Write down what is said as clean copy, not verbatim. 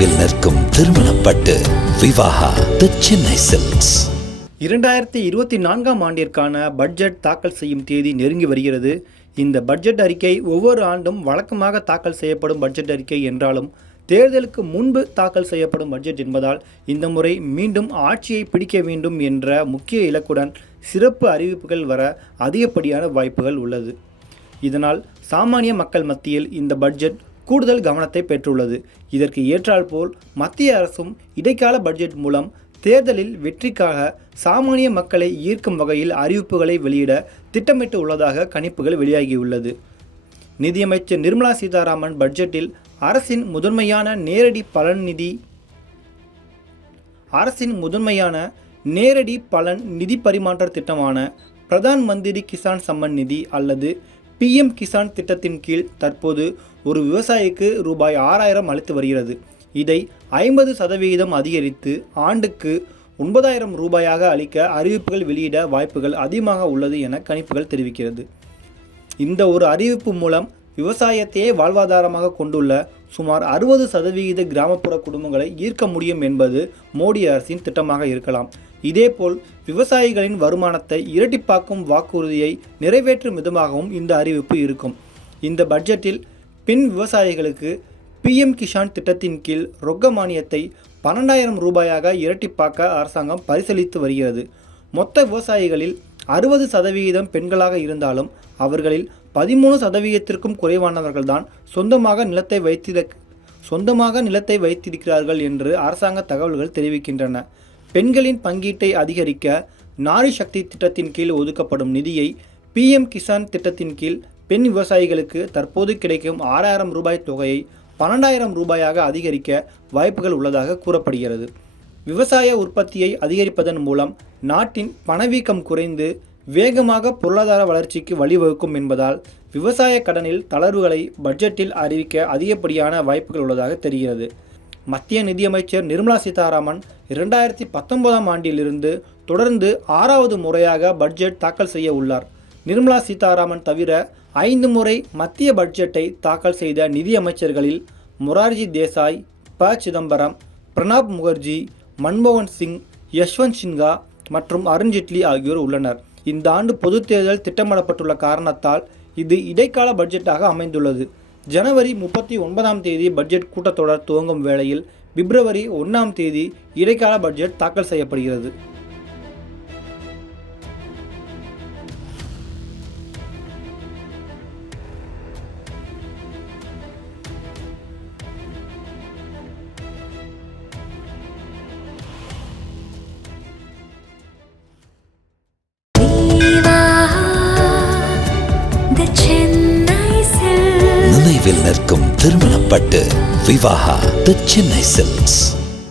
நினைவில் நிற்கும் திருமணப்பட்டு விவாகா தி சென்னை சில்க்ஸ். 2024ஆம் ஆண்டிற்கான பட்ஜெட் தாக்கல் செய்யும் தேதி நெருங்கி வருகிறது. இந்த பட்ஜெட் அறிக்கை ஒவ்வொரு ஆண்டும் வழக்கமாக தாக்கல் செய்யப்படும் பட்ஜெட் அறிக்கை என்றாலும் தேர்தலுக்கு முன்பு தாக்கல் செய்யப்படும் பட்ஜெட் என்பதால் இந்த முறை மீண்டும் ஆட்சியை பிடிக்க வேண்டும் என்ற முக்கிய இலக்குடன் சிறப்பு அறிவிப்புகள் வர அதிகப்படியான வாய்ப்புகள் உள்ளது. இதனால் சாமானிய மக்கள் மத்தியில் இந்த பட்ஜெட் கூடுதல் கவனத்தை பெற்றுள்ளது. இதற்கு ஏற்றாற்போல் மத்திய அரசும் இடைக்கால பட்ஜெட் மூலம் தேர்தலில் வெற்றிக்காக சாமானிய மக்களை ஈர்க்கும் வகையில் அறிவிப்புகளை வெளியிட திட்டமிட்டு உள்ளதாக கணிப்புகள் வெளியாகியுள்ளது. நிதியமைச்சர் நிர்மலா சீதாராமன் பட்ஜெட்டில் அரசின் முதன்மையான நேரடி பலன் நிதி பரிமாற்ற திட்டமான பிரதான் மந்திரி கிசான் சம்மன் நிதி அல்லது PM கிசான் திட்டத்தின் கீழ் தற்போது ஒரு விவசாயிக்கு ரூபாய் 6000 அளித்து வருகிறது. இதை 50% அதிகரித்து ஆண்டுக்கு 9000 ரூபாயாக அளிக்க அறிவிப்புகள் வெளியிட வாய்ப்புகள் அதிகமாக உள்ளது என கணிப்புகள் தெரிவிக்கிறது. இந்த ஒரு அறிவிப்பு மூலம் விவசாயத்தையே வாழ்வாதாரமாக கொண்டுள்ள சுமார் 60% கிராமப்புற குடும்பங்களை ஈர்க்க முடியும் என்பது மோடி அரசின் திட்டமாக இருக்கலாம். இதேபோல் விவசாயிகளின் வருமானத்தை இரட்டிப்பாக்கும் வாக்குறுதியை நிறைவேற்றும் விதமாகவும் இந்த அறிவிப்பு இருக்கும். இந்த பட்ஜெட்டில் பெண் விவசாயிகளுக்கு PM கிசான் திட்டத்தின் கீழ் ரொக்க மானியத்தை 12000 ரூபாயாக இரட்டிப்பாக்க அரசாங்கம் பரிசீலித்து வருகிறது. மொத்த விவசாயிகளில் 60% பெண்களாக இருந்தாலும் அவர்களில் 13%க்கும் குறைவானவர்கள்தான் சொந்தமாக நிலத்தை வைத்திருக்கிறார்கள் என்று அரசாங்க தகவல்கள் தெரிவிக்கின்றன. பெண்களின் பங்கீட்டை அதிகரிக்க நாரி சக்தி திட்டத்தின் கீழ் ஒதுக்கப்படும் நிதியை PM கிசான் திட்டத்தின் கீழ் பெண் விவசாயிகளுக்கு தற்போது கிடைக்கும் 6000 ரூபாய் தொகையை 12000 ரூபாயாக அதிகரிக்க வாய்ப்புகள் உள்ளதாக கூறப்படுகிறது. விவசாய உற்பத்தியை அதிகரிப்பதன் மூலம் நாட்டின் பணவீக்கம் குறைந்து வேகமாக பொருளாதார வளர்ச்சிக்கு வழிவகுக்கும் என்பதால் விவசாய கடனில் தளர்வுகளை பட்ஜெட்டில் அறிவிக்க அதிகப்படியான வாய்ப்புகள் உள்ளதாக தெரிகிறது. மத்திய நிதியமைச்சர் நிர்மலா சீதாராமன் 2019ஆம் ஆண்டிலிருந்து தொடர்ந்து 6வது முறையாக பட்ஜெட் தாக்கல் செய்ய உள்ளார். நிர்மலா சீதாராமன் தவிர 5 முறை மத்திய பட்ஜெட்டை தாக்கல் செய்த நிதியமைச்சர்களில் மொரார்ஜி தேசாய், ப. சிதம்பரம், பிரணாப் முகர்ஜி, மன்மோகன் சிங், யஷ்வந்த் சின்ஹா மற்றும் அருண்ஜேட்லி ஆகியோர் உள்ளனர். இந்த ஆண்டு பொது தேர்தல் திட்டமிடப்பட்டுள்ள காரணத்தால் இது இடைக்கால பட்ஜெட்டாக அமைந்துள்ளது. ஜனவரி 39ஆம் தேதி பட்ஜெட் கூட்டத்தொடர் துவங்கும் வேளையில் பிப்ரவரி 1ஆம் தேதி இடைக்கால பட்ஜெட் தாக்கல் செய்யப்படுகிறது. நினைவில் நிற்கும் திருமணப்பட்டு விவாகா தி சென்னை சில்க்ஸ்.